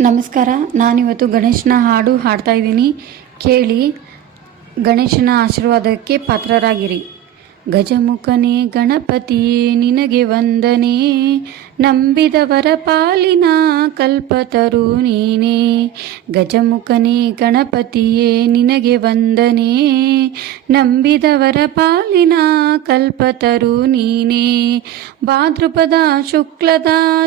ನಮಸ್ಕಾರ. ನಾನಿವತ್ತು ಗಣೇಶನ ಹಾಡು ಹಾಡ್ತಾ ಇದ್ದೀನಿ. ಕೇಳಿ ಗಣೇಶನ ಆಶೀರ್ವಾದಕ್ಕೆ ಪಾತ್ರರಾಗಿರಿ. ಗಜಮುಖನೇ ಗಣಪತಿಯೇ, ನಿನಗೆ ವಂದನೆ. ನಂಬಿದವರ ಪಾಲಿನ ಕಲ್ಪತರು ನೀನೇ. ಗಜಮುಖನೇ ಗಣಪತಿಯೇ, ನಿನಗೆ ವಂದನೆ. ನಂಬಿದವರ ಪಾಲಿನ ಕಲ್ಪತರು ನೀನೇ. ಭಾದ್ರಪದ ಶುಕ್ಲದ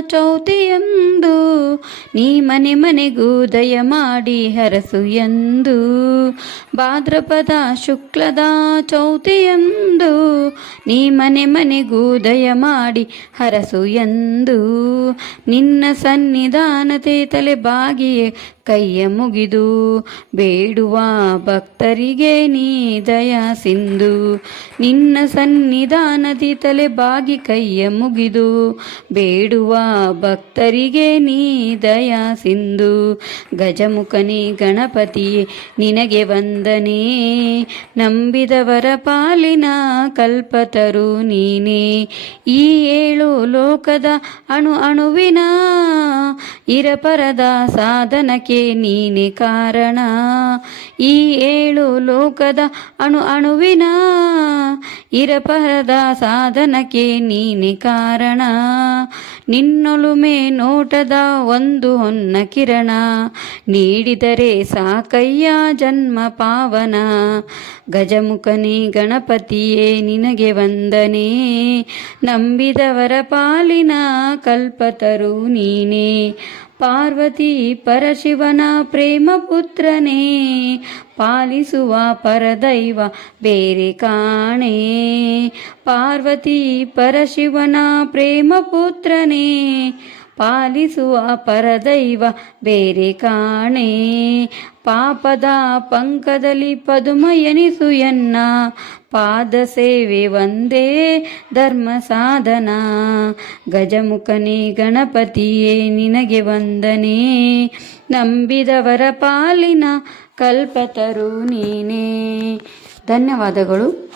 ಚೌತಿಯಂದು, ನೀ ಮನೆ ಮನೆಗೂ ದಯ ಮಾಡಿ ಹರಸು ಎಂದು. ಭಾದ್ರಪದ ಶುಕ್ಲದ ಚೌತಿಯಂದು ನೀ ಮನೆ ಮನೆಗೂ ದಯ ಮಾಡಿ ಹರಸು ಎಂದು. ನಿನ್ನ ಸನ್ನಿಧಾನತೆ ತಲೆ ಬಾಗಿಯೇ ಕೈಯ ಮುಗಿದು, ಬೇಡುವ ಭಕ್ತರಿಗೆ ನೀ ದಯ ಸಿಂಧು. ನಿನ್ನ ಸನ್ನಿಧಾನದಿ ತಲೆ ಬಾಗಿ ಕೈಯ ಮುಗಿದು, ಬೇಡುವ ಭಕ್ತರಿಗೆ ನೀ ದಯ ಸಿಂಧು. ಗಜಮುಖನಿ ಗಣಪತಿಯೇ, ನಿನಗೆ ವಂದನೆ. ನಂಬಿದವರ ಪಾಲಿನ ಕಲ್ಪತರು ನೀನೇ. ಈ ಏಳು ಲೋಕದ ಅಣು ಅಣುವಿನ ಇರಪರದ ಸಾಧನಕ್ಕೆ ನೀನೆ ಕಾರಣ. ಈ ಏಳು ಲೋಕದ ಅಣು ಅಣುವಿನ ಇರಪರದ ಸಾಧನಕ್ಕೆ ನೀನೆ ಕಾರಣ. ನಿನ್ನೊಲುಮೆ ನೋಟದ ಒಂದು ಹೊನ್ನ ಕಿರಣ. ನೀಡಿದರೆ ಸಾಕಯ್ಯ ಜನ್ಮ ಪಾವನ. ಗಜಮುಖನಿ ಗಣಪತಿಯೇ ನಿನಗೆ ವಂದನೆ. ನಂಬಿದವರ ಪಾಲಿನ ಕಲ್ಪತರು ನೀನೇ. ಪಾರ್ವತಿ ಪರಶಿವನ ಪ್ರೇಮ ಪುತ್ರನೇ. ಪಾಲಿಸುವ ಪರದೈವ ಬೇರೆ ಕಾಣೆ. ಪಾರ್ವತಿ ಪರಶಿವನ ಪ್ರೇಮ ಪುತ್ರನೇ. ಪಾಲಿಸುವ ಪರದೈವ ಬೇರೆ ಕಾಣೆ. ಪಾಪದ ಪಂಕದಲ್ಲಿ ಪದುಮ ಎನಿಸು ಎನ್ನ. ಪಾದ ಸೇವೆ ಒಂದೇ ಧರ್ಮ ಸಾಧನ. ಗಜಮುಖನೇ ಗಣಪತಿಯೇ ನಿನಗೆ ವಂದನೆ. ನಂಬಿದವರ ಪಾಲಿನ ಕಲ್ಪತರು ನೀನೇ. ಧನ್ಯವಾದಗಳು.